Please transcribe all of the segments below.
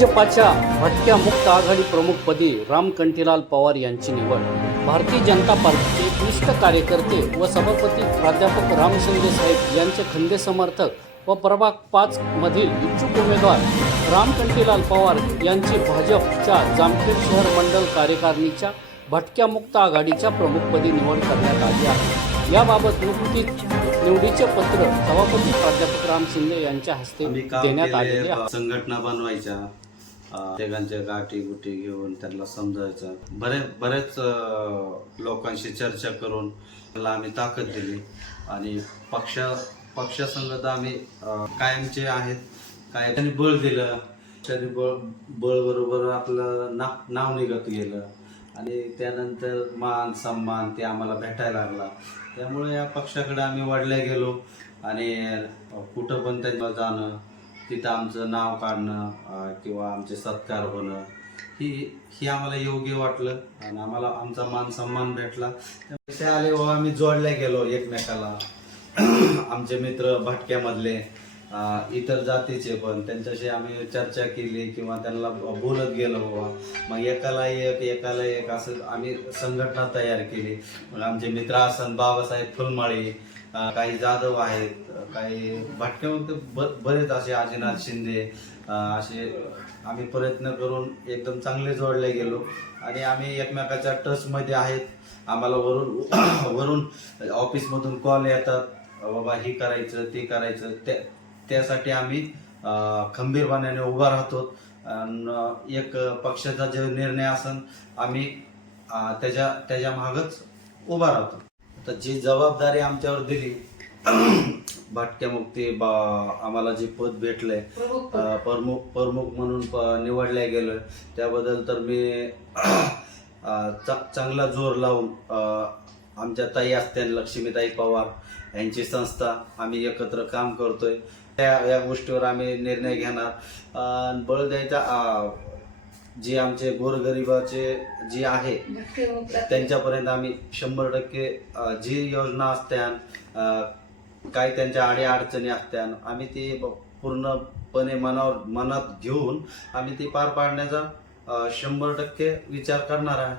भाजपाच्या भटक्या मुक्त आघाडी प्रमुखपदी राम कंटीलाल पवार यांची निवड. भारतीय जनता पार्टीचे एकनिष्ठ कार्यकर्ते व सभापती प्राध्यापक राम शिंदे साहेब यांचे खंदे समर्थक व प्रभाग पाच मधील इच्छुक उमेदवार राम कंटीलाल पवार यांची भाजपच्या जामखेड शहर मंडल कार्यकारिणीच्या भटक्या मुक्त आघाडीच्या प्रमुखपदी निवड करण्यात आली आहे. याबाबत नुकतीच निवडीचे पत्र सभापती प्राध्यापक राम शिंदे यांच्या हस्ते देण्यात आलेले आहे. संघटना बनवायच्या. तिघांच्या गाठी गुटी घेऊन त्यांना समजायचं. बरे बरेच लोकांशी चर्चा करून त्याला आम्ही ताकद दिली. आणि पक्ष पक्षासंगत आम्ही कायमचे आहेत काय त्यांनी बळ दिलं. त्यांनी बळ बळ बरोबर आपलं ना नाव निघत गेलं. आणि त्यानंतर मान सन्मान ते आम्हाला भेटायला लागला. त्यामुळे या पक्षाकडे आम्ही वाढल्या गेलो. आणि कुठं पण त्यांना जाणं तिथं आमचं नाव काढणं किंवा आमचे सत्कार होणं ही ही आम्हाला योग्य वाटलं आणि आम्हाला आमचा मान सन्मान भेटला. पैसे आले व आम्ही जोडल्या गेलो एकमेकाला. आमचे मित्र भटक्यामधले इतर जातीचे पण त्यांच्याशी आम्ही चर्चा केली किंवा त्यांना बोलत गेलो बाबा. मग एकाला एक एकाला एक असं आम्ही संघटना तयार केली. मग आमचे मित्र आसन बाबासाहेब फुलमाळी काही जाधव आहेत काही भटक्यामध्ये ब- बरेच असे आजीनाथ शिंदे असे आम्ही प्रयत्न करून एकदम चांगले जोडले गेलो. आणि आम्ही एकमेकाच्या टचमध्ये आहेत. आम्हाला वरून वरून ऑफिसमधून कॉल येतात. बाबा हे करायचं ते करायचं त्या त्यासाठी आम्ही खंबीरपणाने उभा राहतो. आणि एक पक्षाचा जे निर्णय असन आम्ही त्याच्या त्याच्या मागच उभा राहतो. तर जी जबाबदारी आमच्यावर दिली भटक्या मुक्ती बा- आम्हाला जे पद भेटलंय प्रमुख प्रमुख म्हणून निवडल्या गेलोय. त्याबद्दल तर मी चांगला जोर लावून आमच्या ताई असत्या लक्ष्मीताई पवार यांची संस्था आम्ही एकत्र काम करतोय. त्या या गोष्टीवर आम्ही निर्णय घेणार. बळ द्यायचा जे आमचे गोरगरिबाचे जे आहे त्यांच्यापर्यंत आम्ही शंभर टक्के जी योजना असत्या अ, काय त्यांच्या आडी अडचणी असत्या आम्ही ती पूर्णपणे मनावर मनात घेऊन आम्ही ती पार पाडण्याचा शंभर टक्के विचार करणार आहे.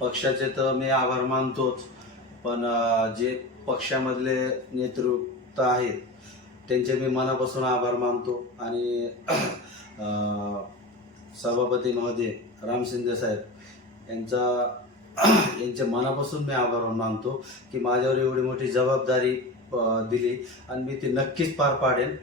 पक्षाचे तर मी आभार मानतोच पण जे पक्षामधले नेतृत्व आहेत त्यांचे मी मनापासून आभार मानतो आणि सभापती महोदय राम शिंदे साहेब यांचा यांच्या मनापासून मी आभार मानतो की माझ्यावर एवढी मोठी जबाबदारी दिली आणि मी ती नक्कीच पार पाडेन.